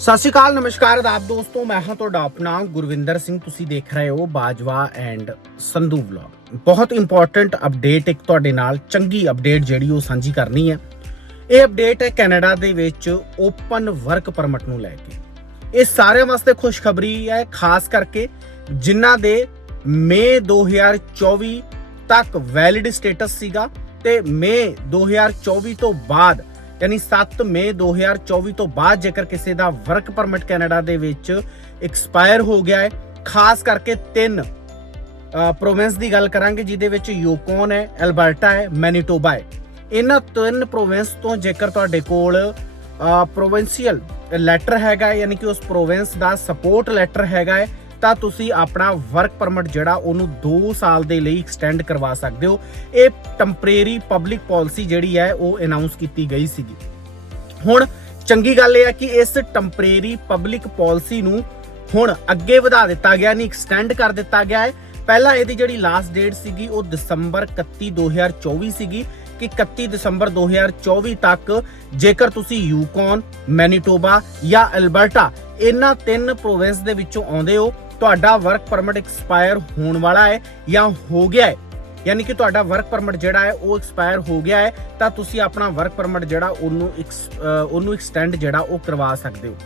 ਸਤਿ ਸ਼੍ਰੀ ਅਕਾਲ, ਨਮਸਕਾਰ ਆਦਾਬ ਦੋਸਤੋ, ਮੈਂ ਹਾਂ ਤੁਹਾਡਾ ਆਪਣਾ ਗੁਰਵਿੰਦਰ ਸਿੰਘ। ਤੁਸੀਂ ਦੇਖ ਰਹੇ ਹੋ ਬਾਜਵਾ ਐਂਡ ਸੰਧੂ ਵਲੌਗ। ਬਹੁਤ ਇੰਪੋਰਟੈਂਟ ਅਪਡੇਟ ਇੱਕ ਤੁਹਾਡੇ ਨਾਲ ਚੰਗੀ ਅਪਡੇਟ ਜਿਹੜੀ ਉਹ ਸਾਂਝੀ ਕਰਨੀ ਹੈ। ਇਹ ਅਪਡੇਟ ਹੈ ਕੈਨੇਡਾ ਦੇ ਵਿੱਚ ਓਪਨ ਵਰਕ ਪਰਮਿਟ ਨੂੰ ਲੈ ਕੇ। ਇਹ ਸਾਰਿਆਂ ਵਾਸਤੇ ਖੁਸ਼ਖਬਰੀ ਹੈ, ਖਾਸ ਕਰਕੇ ਜਿਨ੍ਹਾਂ ਦੇ ਮਈ 2024 ਤੱਕ ਵੈਲਿਡ ਸਟੇਟਸ ਸੀਗਾ ਤੇ ਮਈ 2024 ਤੋਂ ਬਾਅਦ ਯਾਨੀ 7 ਮਈ 2024 ਤੋਂ ਬਾਅਦ ਜੇਕਰ ਕਿਸੇ ਦਾ ਵਰਕ ਪਰਮਿਟ ਕੈਨੇਡਾ ਦੇ ਵਿੱਚ ਐਕਸਪਾਇਰ ਹੋ ਗਿਆ ਹੈ, ਖਾਸ ਕਰਕੇ ਤਿੰਨ ਪ੍ਰੋਵਿੰਸ ਦੀ ਗੱਲ ਕਰਾਂਗੇ ਜਿਹਦੇ ਵਿੱਚ ਯੂਕੋਨ ਹੈ, ਐਲਬਰਟਾ ਹੈ, ਮੈਨੀਟੋਬਾ ਹੈ। ਇਹਨਾਂ ਤਿੰਨ ਪ੍ਰੋਵਿੰਸ ਤੋਂ ਜੇਕਰ ਤੁਹਾਡੇ ਕੋਲ ਪ੍ਰੋਵਿੰਸ਼ੀਅਲ ਲੈਟਰ ਹੈਗਾ ਯਾਨੀ ਕਿ ਉਸ ਪ੍ਰੋਵਿੰਸ ਦਾ ਸਪੋਰਟ ਲੈਟਰ ਹੈਗਾ ਹੈ ਤਾਂ ਤੁਸੀਂ ਆਪਣਾ ਵਰਕ ਪਰਮਿਟ ਜਿਹੜਾ ਉਹਨੂੰ 2 ਸਾਲ ਦੇ ਲਈ ਐਕਸਟੈਂਡ ਕਰਵਾ ਸਕਦੇ ਹੋ। ਇਹ ਟੈਂਪਰੇਰੀ ਪਬਲਿਕ ਪਾਲਿਸੀ ਜਿਹੜੀ ਹੈ, ਉਹ ਅਨਾਉਂਸ ਕੀਤੀ ਗਈ ਸੀਗੀ। ਹੁਣ ਚੰਗੀ ਗੱਲ ਇਹ ਹੈ ਕਿ ਇਸ ਟੈਂਪਰੇਰੀ ਪਬਲਿਕ ਪਾਲਿਸੀ ਨੂੰ ਹੁਣ ਅੱਗੇ ਵਧਾ ਦਿੱਤਾ ਗਿਆ, ਨਹੀਂ ਐਕਸਟੈਂਡ ਕਰ ਦਿੱਤਾ ਗਿਆ ਹੈ। ਪਹਿਲਾਂ ਇਹਦੀ ਜਿਹੜੀ ਲਾਸਟ ਡੇਟ ਸੀਗੀ, ਉਹ ਦਸੰਬਰ 31 2024 ਸੀਗੀ ਕਿ 31 ਦਸੰਬਰ 2024 ਤੱਕ ਜੇਕਰ ਤੁਸੀਂ ਯੂਕੌਨ, ਮੈਨੀਟੋਬਾ ਜਾਂ ਅਲਬਰਟਾ ਇਹਨਾਂ ਤਿੰਨ ਪ੍ਰੋਵਿੰਸ ਦੇ ਵਿੱਚੋਂ ਆਉਂਦੇ ਹੋ ਤੁਹਾਡਾ ਵਰਕ ਪਰਮਿਟ ਐਕਸਪਾਇਰ ਹੋਣ ਵਾਲਾ ਹੈ ਜਾਂ ਹੋ ਗਿਆ ਹੈ। ਯਾਨੀ ਕਿ ਤੁਹਾਡਾ ਵਰਕ ਪਰਮਿਟ ਜਿਹੜਾ ਹੈ, ਉਹ ਐਕਸਪਾਇਰ ਹੋ ਗਿਆ ਹੈ, ਤਾਂ ਤੁਸੀਂ ਆਪਣਾ ਵਰਕ ਪਰਮਿਟ ਜਿਹੜਾ ਉਹਨੂੰ ex- ਉਹਨੂੰ ਐਕਸਟੈਂਡ ਜਿਹੜਾ ਉਹ ਕਰਵਾ ਸਕਦੇ ਹੋ।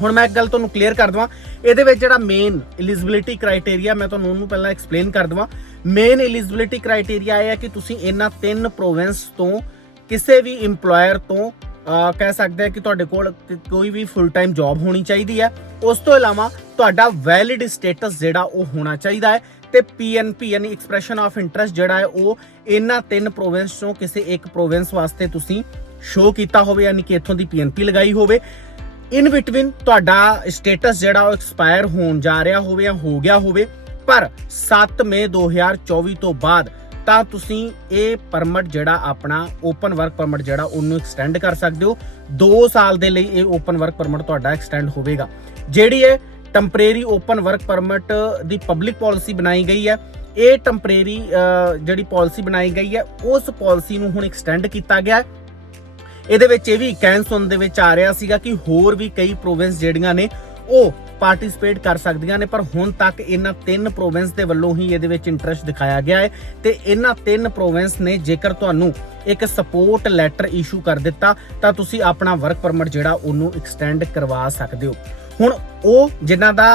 ਹੁਣ ਮੈਂ ਇੱਕ ਗੱਲ ਤੁਹਾਨੂੰ ਕਲੀਅਰ ਕਰ ਦਵਾਂ। ਇਹਦੇ ਵਿੱਚ ਜਿਹੜਾ ਮੇਨ ਐਲੀਜੀਬਿਲਿਟੀ ਕ੍ਰਾਈਟੇਰੀਆ ਮੈਂ ਤੁਹਾਨੂੰ ਉਹਨੂੰ ਪਹਿਲਾਂ ਐਕਸਪਲੇਨ ਕਰ ਦਵਾਂ। ਮੇਨ ਐਲੀਜੀਬਿਲਿਟੀ ਕ੍ਰਾਈਟੇਰੀਆ ਇਹ ਹੈ ਕਿ ਤੁਸੀਂ ਇਹਨਾਂ ਤਿੰਨ ਪ੍ਰੋਵਿੰਸ ਤੋਂ ਕਿਸੇ ਵੀ EMPLOYER ਤੋਂ ਕਹਿ ਸਕਦੇ ਆ ਕਿ ਤੁਹਾਡੇ ਕੋਲ ਕੋਈ ਵੀ ਫੁੱਲ ਟਾਈਮ ਜੌਬ ਹੋਣੀ ਚਾਹੀਦੀ ਹੈ। ਉਸ ਤੋਂ ਇਲਾਵਾ ਤੁਹਾਡਾ ਵੈਲਿਡ ਸਟੇਟਸ ਜਿਹੜਾ ਉਹ ਹੋਣਾ ਚਾਹੀਦਾ ਹੈ ਤੇ ਪੀਐਨਪੀ ਯਾਨੀ ਐਕਸਪ੍ਰੈਸ਼ਨ ਆਫ ਇੰਟਰਸਟ ਜਿਹੜਾ ਹੈ ਉਹ ਇਹਨਾਂ ਤਿੰਨ ਪ੍ਰੋਵਿੰਸ ਤੋਂ ਕਿਸੇ ਇੱਕ ਪ੍ਰੋਵਿੰਸ ਵਾਸਤੇ ਤੁਸੀਂ ਸ਼ੋ ਕੀਤਾ ਹੋਵੇ, ਯਾਨੀ ਕਿ ਇੱਥੋਂ ਦੀ ਪੀਐਨਪੀ ਲਗਾਈ ਹੋਵੇ। ਇਨ ਬਿਟਵੀਨ ਤੁਹਾਡਾ ਸਟੇਟਸ ਜਿਹੜਾ ਉਹ ਐਕਸਪਾਇਰ ਹੋਣ ਜਾ ਰਿਹਾ ਹੋਵੇ ਜਾਂ ਹੋ ਗਿਆ ਹੋਵੇ, ਪਰ 7 ਮਈ 2024 ਤੋਂ ਬਾਅਦ ਤਾਂ ਤੁਸੀਂ ਇਹ ਪਰਮਿਟ ਜਿਹੜਾ ਆਪਣਾ ਓਪਨ ਵਰਕ ਪਰਮਿਟ ਜਿਹੜਾ ਉਹਨੂੰ ਐਕਸਟੈਂਡ ਕਰ ਸਕਦੇ ਹੋ। 2 ਸਾਲ ਦੇ ਲਈ ਇਹ ਓਪਨ ਵਰਕ ਪਰਮਿਟ ਤੁਹਾਡਾ ਐਕਸਟੈਂਡ ਹੋਵੇਗਾ। ਜਿਹੜੀ ਇਹ ਟੈਂਪਰੇਰੀ ਓਪਨ ਵਰਕ ਪਰਮਿਟ ਦੀ ਪਬਲਿਕ ਪਾਲਿਸੀ ਬਣਾਈ ਗਈ ਹੈ, ਇਹ ਟੈਂਪਰੇਰੀ ਜਿਹੜੀ ਪਾਲਿਸੀ ਬਣਾਈ ਗਈ ਹੈ, ਉਸ ਪਾਲਿਸੀ ਨੂੰ ਹੁਣ ਐਕਸਟੈਂਡ ਕੀਤਾ ਗਿਆ ਹੈ। ਇਹਦੇ ਵਿੱਚ ਇਹ ਵੀ ਕਹਿਣ ਸੁਣਨ ਦੇ ਵਿੱਚ ਆ ਰਿਹਾ ਸੀਗਾ ਕਿ ਹੋਰ ਵੀ ਕਈ ਪ੍ਰੋਵਿੰਸ ਜਿਹੜੀਆਂ ਨੇ, ਉਹ ਪਾਰਟਿਸਿਪੇਟ ਕਰ ਸਕਦੀਆਂ ਨੇ, ਪਰ ਹੁਣ ਤੱਕ ਇਹਨਾਂ ਤਿੰਨ ਪ੍ਰੋਵਿੰਸ ਦੇ ਵੱਲੋਂ ਹੀ ਇਹਦੇ ਵਿੱਚ ਇੰਟਰਸਟ ਦਿਖਾਇਆ ਗਿਆ ਹੈ ਤੇ ਇਹਨਾਂ ਤਿੰਨ ਪ੍ਰੋਵਿੰਸ ਨੇ ਜੇਕਰ ਤੁਹਾਨੂੰ ਇੱਕ ਸਪੋਰਟ ਲੈਟਰ ਇਸ਼ੂ ਕਰ ਦਿੱਤਾ, ਤਾਂ ਤੁਸੀਂ ਆਪਣਾ ਵਰਕ ਪਰਮਿਟ ਜਿਹੜਾ ਉਹਨੂੰ ਐਕਸਟੈਂਡ ਕਰਵਾ ਸਕਦੇ ਹੋ। ਹੁਣ ਉਹ ਜਿਨ੍ਹਾਂ ਦਾ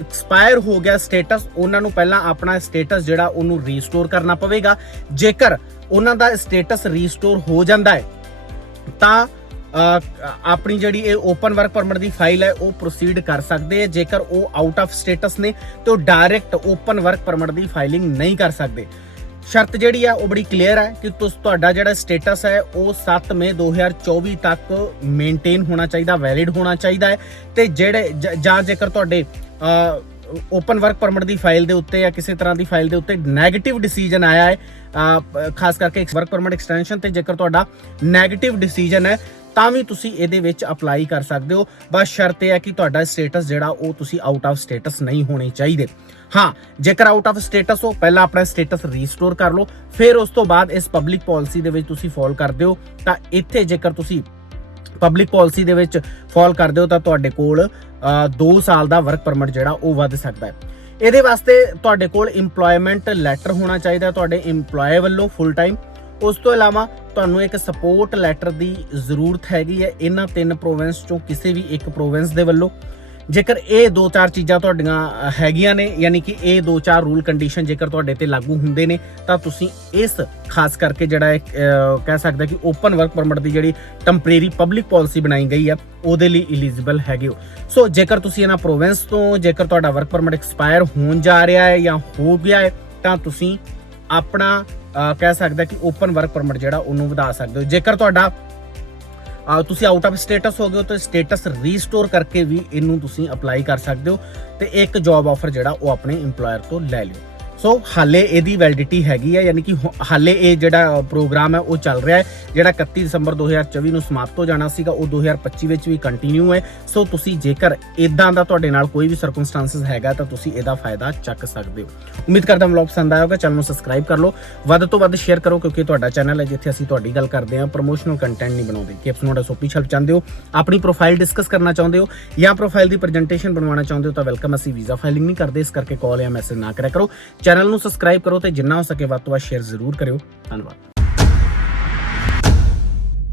ਐਕਸਪਾਇਰ ਹੋ ਗਿਆ ਸਟੇਟਸ ਉਹਨਾਂ ਨੂੰ ਪਹਿਲਾਂ ਆਪਣਾ ਸਟੇਟਸ ਜਿਹੜਾ ਉਹਨੂੰ ਰੀਸਟੋਰ ਕਰਨਾ ਪਵੇਗਾ। ਜੇਕਰ ਉਹਨਾਂ ਦਾ ਸਟੇਟਸ ਰੀਸਟੋਰ ਹੋ ਜਾਂਦਾ ਹੈ, ਤਾਂ ਆਪਣੀ ਜਿਹੜੀ ਇਹ ਓਪਨ ਵਰਕ ਪਰਮਿਟ ਦੀ ਫਾਈਲ ਹੈ, ਉਹ ਪ੍ਰੋਸੀਡ ਕਰ ਸਕਦੇ ਆ ਜੇਕਰ ਉਹ ਆਊਟ ਆਫ ਸਟੇਟਸ ਨੇ, ਤੇ ਉਹ ਡਾਇਰੈਕਟ ਓਪਨ ਵਰਕ ਪਰਮਿਟ ਦੀ ਫਾਈਲਿੰਗ ਨਹੀਂ ਕਰ ਸਕਦੇ। ਸ਼ਰਤ ਜਿਹੜੀ ਆ, ਉਹ ਬੜੀ ਕਲੀਅਰ ਹੈ ਕਿ ਤੁਸ, ਤੁਹਾਡਾ ਜਿਹੜਾ ਸਟੇਟਸ ਹੈ, ਉਹ 7 ਮਈ 2024 ਤੱਕ ਮੇਨਟੇਨ ਹੋਣਾ ਚਾਹੀਦਾ ਵੈਲਿਡ ਹੋਣਾ ਚਾਹੀਦਾ ਹੈ। ਤੇ ਜਿਹੜੇ, ਜ- ਜਾਂ ਜੇਕਰ ਤੁਹਾਡੇ ਓਪਨ ਵਰਕ ਪਰਮਿਟ ਦੀ ਫਾਈਲ ਦੇ ਉੱਤੇ ਜਾਂ ਕਿਸੇ ਤਰ੍ਹਾਂ ਦੀ ਫਾਈਲ ਦੇ ਉੱਤੇ 네ਗੇਟਿਵ ਡਿਸੀਜਨ ਆਇਆ ਹੈ ਖਾਸ ਕਰਕੇ ਵਰਕ ਪਰਮਿਟ ਐਕਸਟੈਂਸ਼ਨ ਤੇ ਜੇਕਰ ਤੁਹਾਡਾ 네ਗੇਟਿਵ ਡਿਸੀਜਨ ਹੈ ਤਾਂ ਵੀ ਤੁਸੀਂ ਇਹਦੇ ਵਿੱਚ ਅਪਲਾਈ ਕਰ ਸਕਦੇ ਹੋ। ਬਸ ਸ਼ਰਤ ਇਹ ਹੈ ਕਿ ਤੁਹਾਡਾ ਸਟੇਟਸ ਜਿਹੜਾ, ਉਹ ਤੁਸੀਂ ਆਊਟ ਆਫ ਸਟੇਟਸ ਨਹੀਂ ਹੋਣੇ ਚਾਹੀਦੇ। ਹਾਂ, ਜੇਕਰ ਆਊਟ ਆਫ ਸਟੇਟਸ ਹੋ, ਪਹਿਲਾਂ ਆਪਣਾ ਸਟੇਟਸ ਰੀਸਟੋਰ ਕਰ ਲਓ। ਫਿਰ ਉਸ ਤੋਂ ਬਾਅਦ ਇਸ ਪਬਲਿਕ ਪਾਲਿਸੀ ਦੇ ਵਿੱਚ ਤੁਸੀਂ ਫਾਲ ਕਰਦੇ ਹੋ। ਤਾਂ ਇੱਥੇ ਜੇਕਰ ਤੁਸੀਂ ਪਬਲਿਕ ਪਾਲਿਸੀ ਦੇ ਵਿੱਚ ਫਾਲ ਕਰਦੇ ਹੋ, ਤਾਂ ਤੁਹਾਡੇ ਕੋਲ 2 ਸਾਲ ਦਾ ਵਰਕ ਪਰਮਿਟ ਜਿਹੜਾ, ਉਹ ਵੱਧ ਸਕਦਾ ਹੈ। ਇਹਦੇ ਵਾਸਤੇ ਤੁਹਾਡੇ ਕੋਲ EMPLOYMENT ਲੈਟਰ ਹੋਣਾ ਚਾਹੀਦਾ ਤੁਹਾਡੇ EMPLOYE ਵੱਲੋਂ ਫੁੱਲ ਟਾਈਮ ਉਸ ਤੋਂ ਇਲਾਵਾ ਤੁਹਾਨੂੰ ਇੱਕ ਸਪੋਰਟ ਲੈਟਰ ਦੀ ਜ਼ਰੂਰਤ ਹੈਗੀ ਹੈ ਇਹਨਾਂ ਤਿੰਨ ਪ੍ਰੋਵਿੰਸ ਚੋਂ ਕਿਸੇ ਵੀ ਇੱਕ ਪ੍ਰੋਵਿੰਸ ਦੇ ਵੱਲੋਂ। ਜੇਕਰ ਇਹ ਦੋ ਚਾਰ ਚੀਜ਼ਾਂ ਤੁਹਾਡੀਆਂ ਹੈਗੀਆਂ ਨੇ ਯਾਨੀ ਕਿ ਇਹ ਦੋ ਚਾਰ ਰੂਲ ਕੰਡੀਸ਼ਨ ਜੇਕਰ ਤੁਹਾਡੇ ਤੇ ਲਾਗੂ ਹੁੰਦੇ ਨੇ ਤਾਂ ਤੁਸੀਂ ਇਸ ਖਾਸ ਕਰਕੇ ਜਿਹੜਾ ਇਹ, ਕਹਿ ਸਕਦਾ ਕਿ ਓਪਨ ਵਰਕ ਪਰਮਿਟ ਦੀ ਜਿਹੜੀ ਟੈਂਪਰੇਰੀ ਪਬਲਿਕ ਪਾਲਿਸੀ ਬਣਾਈ ਗਈ ਆ ਉਹਦੇ ਲਈ ਐਲੀਜੀਬਲ ਹੈਗੇ ਹੋ। ਸੋ ਜੇਕਰ ਤੁਸੀਂ ਇਹਨਾਂ ਪ੍ਰੋਵਿੰਸ ਤੋਂ ਜੇਕਰ ਤੁਹਾਡਾ ਵਰਕ ਪਰਮਿਟ ਐਕਸਪਾਇਰ ਹੋਣ ਜਾ ਰਿਹਾ ਹੈ ਜਾਂ ਹੋ ਗਿਆ ਹੈ ਤਾਂ ਤੁਸੀਂ ਆਪਣਾ ਕਹਿ ਸਕਦਾ ਕਿ ਓਪਨ ਵਰਕ ਪਰਮਿਟ ਜਿਹੜਾ ਉਹਨੂੰ ਵਧਾ ਸਕਦੇ ਹੋ। ਜੇਕਰ ਤੁਹਾਡਾ ਤੁਸੀਂ ਆਊਟ ਆਫ ਸਟੇਟਸ ਹੋ ਗਏ ਹੋ, ਤਾਂ ਸਟੇਟਸ ਰੀਸਟੋਰ ਕਰਕੇ ਵੀ ਇਹਨੂੰ ਤੁਸੀਂ ਅਪਲਾਈ ਕਰ ਸਕਦੇ ਹੋ ਤੇ ਇੱਕ ਜੌਬ ਆਫਰ ਜਿਹੜਾ ਉਹ ਆਪਣੇ EMPLOYER ਤੋਂ ਲੈ ਲਿਓ। ਸੋ ਹਾਲੇ ਇਹਦੀ ਵੈਲਿਡਿਟੀ ਹੈਗੀ ਹੈ ਯਾਨੀ ਕਿ ਹਾਲੇ ਇਹ ਜਿਹੜਾ ਪ੍ਰੋਗਰਾਮ ਹੈ, ਉਹ ਚੱਲ ਰਿਹਾ ਹੈ, ਜਿਹੜਾ 31 ਦਸੰਬਰ 2024 ਨੂੰ ਸਮਾਪਤ ਹੋ ਜਾਣਾ ਸੀਗਾ, ਉਹ 2025 ਵਿੱਚ ਵੀ ਕੰਟੀਨਿਊ ਹੈ। ਸੋ ਤੁਸੀਂ ਜੇਕਰ ਇਦਾਂ ਦਾ ਤੁਹਾਡੇ ਨਾਲ ਕੋਈ ਵੀ ਸਰਕਮਸਟੈਂਸਸ ਹੈਗਾ, ਤਾਂ ਤੁਸੀਂ ਇਹਦਾ ਫਾਇਦਾ ਚੱਕ ਸਕਦੇ ਹੋ। ਉਮੀਦ ਕਰਦਾ ਵਲੌਗ ਪਸੰਦ ਆਇਆ ਹੋਗਾ ਚੈਨਲ ਨੂੰ ਸਬਸਕ੍ਰਾਈਬ ਕਰ ਲਓ। ਵੱਧ ਤੋਂ ਵੱਧ ਸ਼ੇਅਰ ਕਰੋ, ਕਿਉਂਕਿ ਤੁਹਾਡਾ ਚੈਨਲ ਹੈ, ਜਿੱਥੇ ਅਸੀਂ ਤੁਹਾਡੀ ਗੱਲ ਕਰਦੇ ਹਾਂ ਪ੍ਰੋਮੋਸ਼ਨਲ ਕੰਟੈਂਟ ਨਹੀਂ ਬਣਾਉਂਦੇ। ਕਿਪਸ ਨੋਟ ਐਸਓਪੀ ਛਲਪ ਚਾਹੁੰਦੇ ਹੋ, ਆਪਣੀ ਪ੍ਰੋਫਾਈਲ ਡਿਸਕਸ ਕਰਨਾ ਚਾਹੁੰਦੇ ਹੋ, ਜਾਂ ਪ੍ਰੋਫਾਈਲ ਦੀ ਪ੍ਰੈਜੈਂਟੇਸ਼ਨ ਬਣਵਾਉਣਾ ਚਾਹੁੰਦੇ ਹੋ, ਤਾਂ ਵੈਲਕਮ ਅਸੀਂ ਵੀਜ਼ਾ ਫਾਈਲਿੰਗ ਨਹੀਂ ਕਰਦੇ, ਇਸ ਕਰਕੇ ਕਾਲ ਜਾਂ ਮੈਸੇਜ ਨਾ ਕਰਿਆ ਕਰੋ। ਚੈਨਲ ਨੂੰ ਸਬਸਕ੍ਰਾਈਬ ਕਰੋ ਤੇ ਜਿੰਨਾ ਹੋ ਸਕੇ ਵੱਧ ਤੋਂ ਵੱਧ ਸ਼ੇਅਰ ਜ਼ਰੂਰ ਕਰਿਓ। ਧੰਨਵਾਦ।